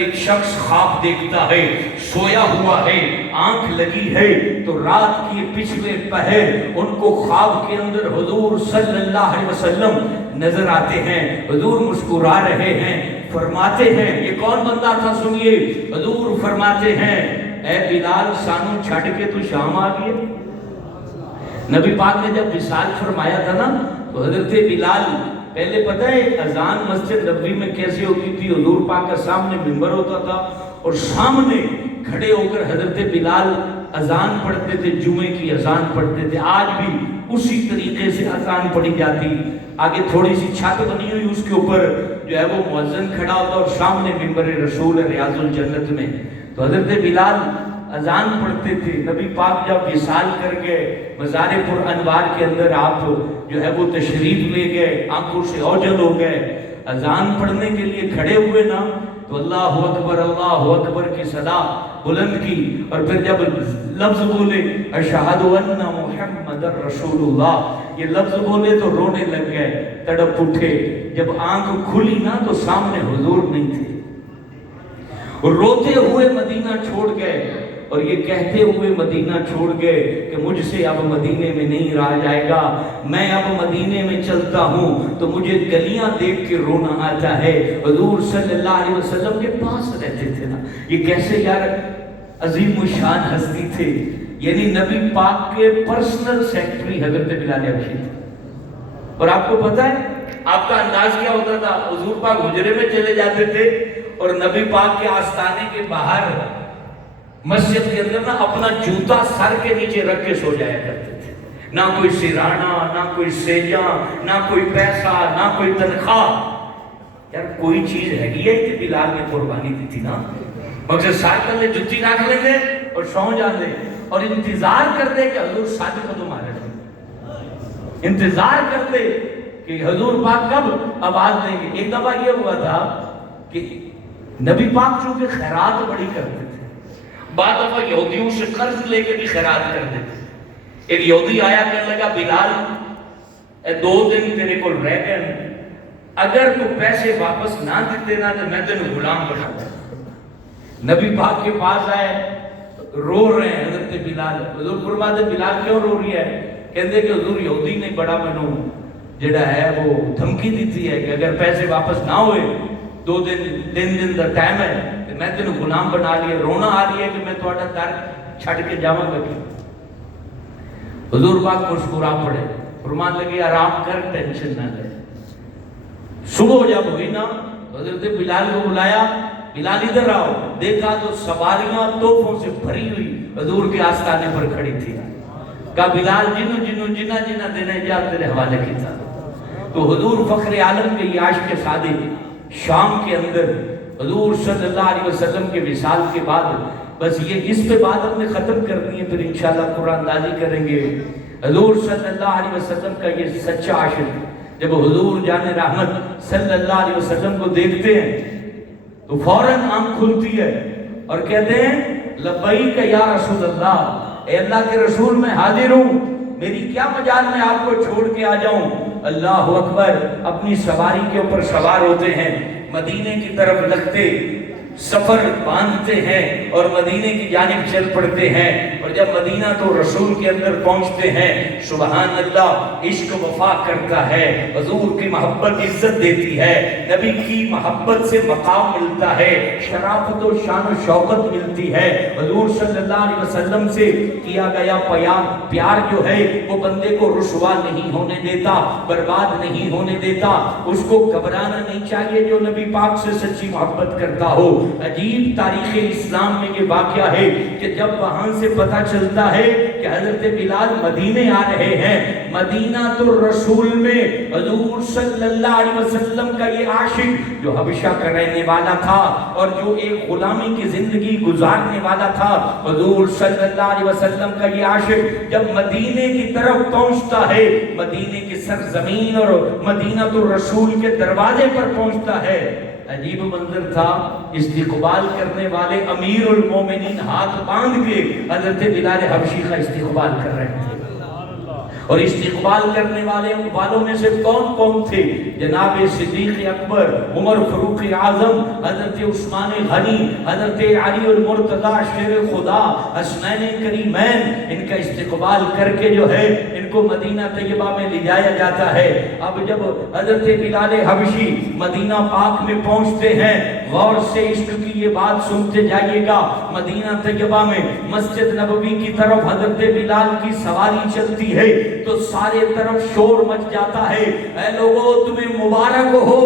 ایک شخص خواب دیکھتا ہے، سویا ہوا ہے، آنکھ لگی ہے، تو رات کے پچھلے پہر ان کو خواب کے اندر حضور صلی اللہ علیہ وسلم نظر آتے ہیں۔ حضور مسکرا رہے ہیں، فرماتے ہیں، یہ کون بندہ تھا سنیے، حضور فرماتے ہیں اے بلال سانو چھڑ کے تو شام آ گئے۔ نبی پاک نے جب وصال فرمایا تھا نا تو حضرت بلال، پہلے پتہ ہے اذان مسجد نبوی میں کیسے ہوتی تھی؟ حضور پاک کے سامنے منبر ہوتا تھا اور سامنے کھڑے ہو کر حضرت بلال اذان پڑھتے تھے، جمعے کی اذان پڑھتے تھے۔ آج بھی اسی طریقے سے اذان پڑھی جاتی، آگے تھوڑی سی چھت بنی ہوئی، اس کے اوپر جو ہے وہ مؤذن کھڑا ہوتا اور سامنے منبر رسول ریاض الجنت میں۔ تو حضرت بلال اذان پڑھتے تھے۔ نبی پاک جب وصال کر گئے، مزار پر انوار کے اندر آپ جو ہے وہ تشریف لے گئے، آنکھوں سے اوجل ہو گئے، اذان پڑھنے کے لیے کھڑے ہوئے نا تو اللہ اکبر کی صدا بلند کی، اور پھر جب لفظ بولے اشہد ان محمد رسول اللہ، یہ لفظ بولے تو رونے لگ گئے، تڑپ اٹھے۔ جب آنکھ کھلی نا تو سامنے حضور نہیں تھے، اور روتے ہوئے مدینہ چھوڑ گئے، اور یہ کہتے ہوئے مدینہ چھوڑ گئے کہ مجھ سے اب مدینے میں نہیں رہا جائے گا، میں اب مدینے میں چلتا ہوں تو مجھے گلیاں دیکھ کے رونا آتا ہے۔ حضور صلی اللہ علیہ وسلم کے پاس رہتے تھے نا، یہ کیسے یار عظیم الشان ہستی تھے، یعنی نبی پاک کے پرسنل سیکرٹری حضرت بلال حبشی تھے۔ اور آپ کو پتہ ہے آپ کا انداز کیا ہوتا تھا؟ حضور پاک حجرے میں چلے جاتے تھے اور نبی پاک کے آستانے کے باہر مسجد کے اندر نا اپنا جوتا سر کے نیچے رکھ کے سو جایا کرتے تھے، نہ کوئی سرانا، نہ کوئی سیجا، نہ کوئی پیسہ، نہ کوئی تنخواہ۔ یار کوئی چیز ہے گی ہے کہ بلال نے قربانی دی تھی نا، مگر سائیکل نے جتی رکھ لیں گے اور سو جاتے اور انتظار کرتے کہ حضور ساتھ قدم آ رہے، انتظار کرتے کہ حضور پاک کب آواز دیں گے۔ ایک دفعہ یہ ہوا تھا کہ نبی پاک چونکہ خیرات بڑی کرتے تھے، بعض دفعہ یہودیوں سے قرض لے کے بھی خیرات کرتے تھے۔ ایک یہودی آیا کہنے لگا بلال 2 دن تیرے کو رہ گئے، اگر تو پیسے واپس نہ دیتے نا تو میں تینوں غلام بنا دوں۔ نبی پاک کے پاس آئے، رو رہے ہیں حضرت بلال۔ حضور فرماتے بلال کیوں رو رہی ہے؟ کہتے کہ حضور یہودی نے بڑا مینوں جڑا ہے وہ دھمکی دیتی ہے کہ اگر پیسے واپس نہ ہوئے 3 دن دا ٹائم ہے کہ میں تینوں غلام بنا لیا۔ رونا آ رہی ہے کہ میں تھوڑا در چھڑ کے جاواں گا۔ حضور پاک مسکرا پڑے، فرمان لگے آرام کر، ٹینشن نہ لے۔ صبح جب ہوئی نا حضرت بلال کو بلایا، بلال ادھر آؤ۔ دیکھا تو سواریاں تحفوں سے بھری ہوئی حضور کے آستانے پر کھڑی تھی۔ کہا بلال جنہ دینے جا تیرے حوالے کی تھا۔ تو حضور فخر عالم کے یہ عاشق صادق شام کے اندر حضور صلی اللہ علیہ وسلم کے وصال کے بعد، بس یہ اس پہ بات ہم نے ختم کرنی ہے، پھر انشاءاللہ قرآن دازی کریں گے۔ حضور صلی اللہ علیہ وسلم کا یہ سچا عاشق جب حضور جان رحمت صلی اللہ علیہ وسلم کو دیکھتے ہیں تو فوراً آنکھ کھلتی ہے اور کہتے ہیں لبیک یا رسول اللہ، اے اللہ کے رسول میں حاضر ہوں، میری کیا مجال میں آپ کو چھوڑ کے آ جاؤں۔ اللہ اکبر، اپنی سواری کے اوپر سوار ہوتے ہیں، مدینے کی طرف لگتے، سفر باندھتے ہیں اور مدینے کی جانب چل پڑتے ہیں۔ اور جب مدینہ تو رسول کے اندر پہنچتے ہیں، سبحان اللہ، عشق وفا کرتا ہے، حضور کی محبت عزت دیتی ہے، نبی کی محبت سے مقام ملتا ہے، شرافت و شان و شوکت ملتی ہے۔ حضور صلی اللہ علیہ وسلم سے کیا گیا پیار جو ہے وہ بندے کو رسوا نہیں ہونے دیتا، برباد نہیں ہونے دیتا، اس کو گھبرانا نہیں چاہیے جو نبی پاک سے سچی محبت کرتا ہو۔ عجیب تاریخ اسلام میں یہ واقعہ ہے کہ جب وہاں سے پتہ چلتا ہے کہ حضرت بلال مدینے آ رہے ہیں، مدینہ تو رسول میں حضور صلی اللہ علیہ وسلم کا یہ عاشق جو حبشہ کا رہنے والا تھا اور جو ایک غلامی کی زندگی گزارنے والا تھا، حضور صلی اللہ علیہ وسلم کا یہ عاشق جب مدینے کی طرف پہنچتا ہے، مدینے کی سرزمین اور مدینہ تو رسول کے دروازے پر پہنچتا ہے، عجیب منظر تھا۔ استقبال کرنے والے امیر المومنین ہاتھ باندھ کے حضرت بلال حبشی کا استقبال کر رہے تھے، اور استقبال کرنے والوں میں سے کون کون تھے؟ جناب صدیق اکبر، عمر فاروق اعظم، حضرت عثمان غنی، حضرت علی المرتضی شیر خدا، حسنین کریمین، ان کا استقبال کر کے جو ہے ان کو مدینہ طیبہ میں لے جایا جاتا ہے۔ اب جب حضرت بلال حبشی مدینہ پاک میں پہنچتے ہیں، غور سے عشق کی یہ بات سنتے جائیے گا، مدینہ طیبہ میں مسجد نبوی کی طرف حضرت بلال کی سواری چلتی ہے تو سارے طرف شور مچ جاتا ہے، اے لوگو تمہیں مبارک ہو،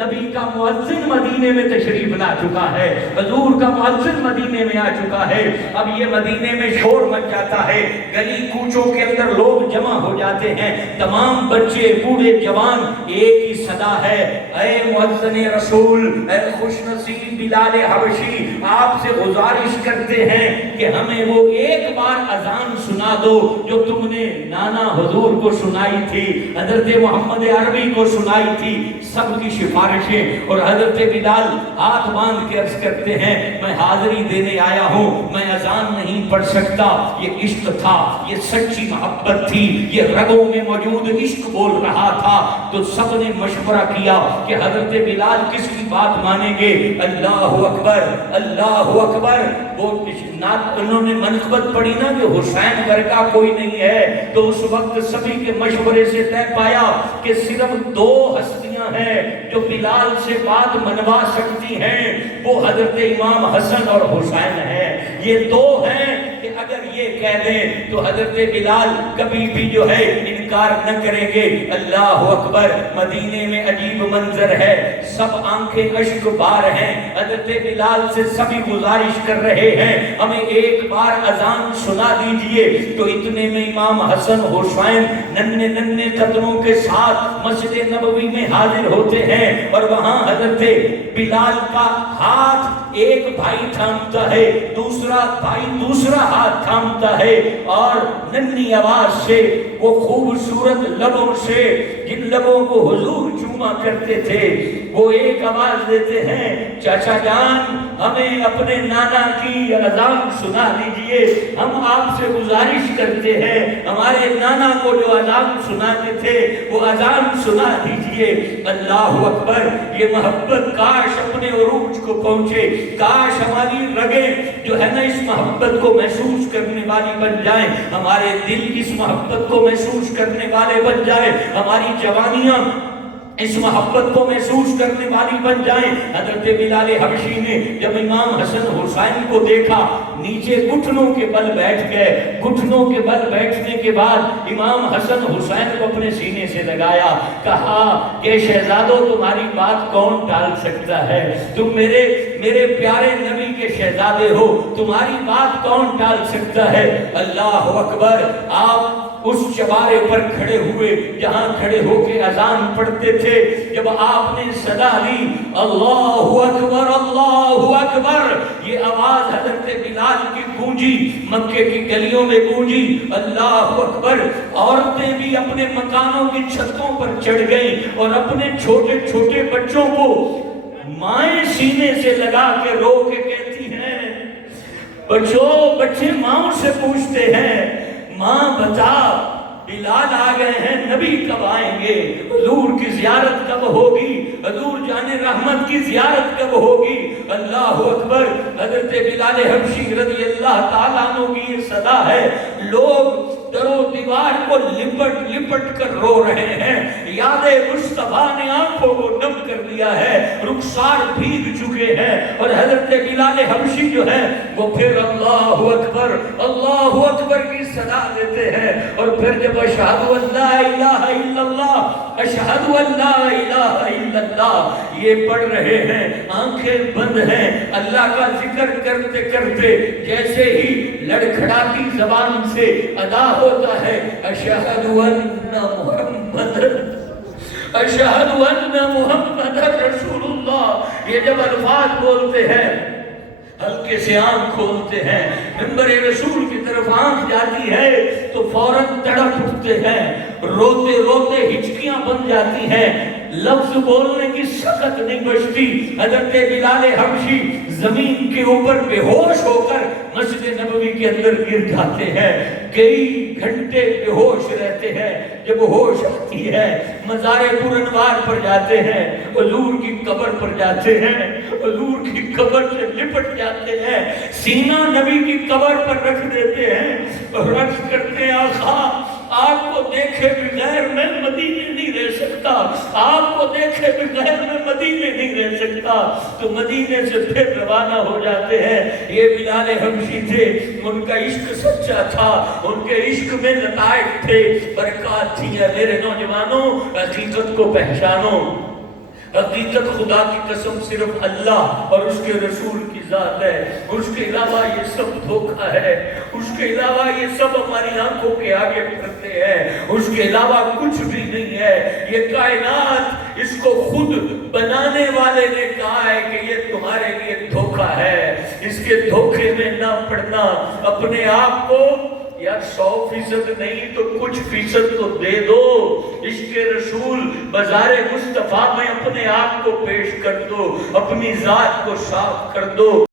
نبی کا مؤذن مدینے میں تشریف لا چکا ہے، حضور کا مؤذن مدینے میں آ چکا ہے۔ اب یہ مدینے میں شور مچ جاتا ہے، گلی کوچوں کے اندر لوگ جمع ہو جاتے ہیں، تمام بچے بوڑھے جوان، ایک ہی صدا ہے، اے مؤذن رسول، اے خوش نصیب بلال حبشی، آپ سے گزارش کرتے ہیں کہ ہمیں وہ ایک بار اذان سنا دو جو تم نے نانا حضور کو سنائی تھی، حضرت محمد عربی کو سنائی تھی۔ سب کی سفارشیں، اور حضرت بلال ہاتھ باندھ کے عرض کرتے ہیں میں حاضری دینے آیا ہوں، میں اذان نہیں پڑھ سکتا۔ یہ عشق تھا، یہ سچی محبت تھی، یہ رگوں میں موجود عشق بول رہا تھا۔ تو سب نے مشورہ کیا کہ حضرت بلال کس کی بات مانیں گے؟ اللہ اکبر، اللہ اکبر۔ وہ انہوں نے منقبت پڑھی نا کہ حسین ورگا کوئی نہیں ہے، تو اس وقت سبھی کے مشورے سے طے پایا کہ صرف دو ہستیاں ہیں جو بلال سے بات منوا سکتی ہیں، وہ حضرت امام حسن اور حسین ہیں۔ یہ دو ہیں کہ اگر یہ کہہ دیں تو حضرت بلال کبھی بھی جو ہے انکار نہ کریں گے۔ اللہ اکبر۔ مدینے میں عجیب منظر ہے، سب آنکھیں اشک بار ہیں، حضرت بلال سے سبھی گزارش کر رہے ہیں ہمیں ایک بار اذان سنا دیجئے۔ تو اتنے میں امام حسن حسین ننھے ننھے قدموں کے ساتھ مسجد نبوی میں حاضر ہوتے ہیں، اور وہاں حضرت بلال کا ہاتھ ایک بھائی تھامتا ہے، دوسرا بھائی دوسرا ہاتھ تھامتا ہے، اور ننھی آواز سے وہ خوبصورت لبوں سے جن لبوں کو حضور چوما کرتے تھے وہ ایک آواز دیتے ہیں، چاچا جان ہمیں اپنے نانا کی اذان سنا دیجئے، ہم آپ سے گزارش کرتے ہیں ہمارے نانا کو جو اذان سناتے تھے وہ اذان سنا دیجئے۔ اللہ اکبر۔ یہ محبت کاش اپنے عروج کو پہنچے، کاش ہماری رگیں جو ہے نا اس محبت کو محسوس کرنے والی بن جائیں، ہمارے دل اس محبت کو محسوس کرنے والے بن جائیں، ہماری جوانیاں اس محبت کو محسوس کرنے والی بن جائیں۔ حضرت بلال حبشی نے جب امام حسن حسین کو دیکھا نیچے گھٹنوں کے بل بیٹھ گئے، گھٹنوں کے بل بیٹھنے کے بعد امام حسن حسین کو اپنے سینے سے لگایا، کہا کہ شہزادو تمہاری بات کون ٹال سکتا ہے، تم میرے پیارے نبی کے شہزادے ہو، تمہاری بات کون ٹال سکتا ہے۔ اللہ اکبر۔ آپ اس چبارے پر کھڑے ہوئے جہاں کھڑے ہو کے اذان پڑھتے تھے، جب آپ نے صدا لی اللہ اکبر اللہ اکبر، یہ آواز حضرت بلال کی گونجی، مکے کی گلیوں میں گونجی، اللہ اکبر۔ عورتیں بھی اپنے مکانوں کی چھتوں پر چڑھ گئیں اور اپنے چھوٹے چھوٹے بچوں کو مائیں سینے سے لگا کے رو کے کہتی ہیں، بچے ماں سے پوچھتے ہیں ماں بتا بلال آ گئے ہیں، نبی کب آئیں گے، حضور کی زیارت کب ہوگی، حضور جانے رحمت کی زیارت کب ہوگی۔ اللہ اکبر۔ حضرت بلال حبشی رضی اللہ تعالیٰ عنہ کی یہ صدا ہے، لوگ در و دیوار کو لپٹ لپٹ کر رو رہے ہیں، یاد مصطفیٰ نے آنکھوں کو نم کر دیا ہے، رخسار بھیگ چکے ہیں، اور حضرت بلال حبشی جو ہے وہ پھر اللہ اکبر کی صدا دیتے ہیں، اور پھر جب اشہد ان لا الہ الا اللہ اشہد ان لا الہ الا اللہ یہ پڑھ رہے ہیں، آنکھیں بند ہیں، اللہ کا ذکر کرتے کرتے جیسے ہی لڑکھڑاتی زبان سے ادا ہوتا ہے اشہد ان محمد رسول اللہ، یہ جب الفاظ بولتے ہیں ہلکے سے آنکھ کھولتے ہیں، منبر رسول کی طرف آنکھ جاتی ہے تو فوراً تڑپ اٹھتے ہیں، روتے روتے ہچکیاں بن جاتی ہیں، لفظ بولنے کی سخت نہیں بچتی. حضرت بلال حبشی زمین کے اوپر بے ہوش ہو کر مسجد نبوی کے اندر گر جاتے ہیں. کئی گھنٹے بے ہوش رہتے ہیں. جب ہوش آتی ہے مزار پر انوار پر جاتے ہیں, حضور کی قبر پر جاتے ہیں, حضور کی قبر سے لپٹ جاتے ہیں, سینہ نبی کی قبر پر رکھ دیتے ہیں اور عرض کرتے ہیں آقا آپ کو دیکھے بغیر میں مدینے نہیں رہ سکتا, آپ کو دیکھے بغیر میں مدینے نہیں رہ سکتا. تو مدینے سے پھر روانہ ہو جاتے ہیں. یہ بلال حبشی تھے, ان کا عشق سچا تھا, ان کے عشق میں لطائف تھے, برکات تھی. میرے نوجوانوں حقیقت کو پہچانو. حقیقت خدا کی قسم صرف اللہ اور اس کے رسول کی ذات ہے. اس کے علاوہ یہ سب دھوکہ ہے, اس کے علاوہ یہ سب ہماری آنکھوں کے آگے پھرتے ہیں, اس کے علاوہ کچھ بھی نہیں ہے. یہ کائنات اس کو خود بنانے والے نے کہا ہے کہ یہ تمہارے لیے دھوکہ ہے. اس کے دھوکے میں نہ پڑنا. اپنے آپ کو یار 100% نہیں تو کچھ فیصد تو دے دو. عشق رسول بازار مصطفیٰ میں اپنے آپ کو پیش کر دو, اپنی ذات کو صاف کر دو.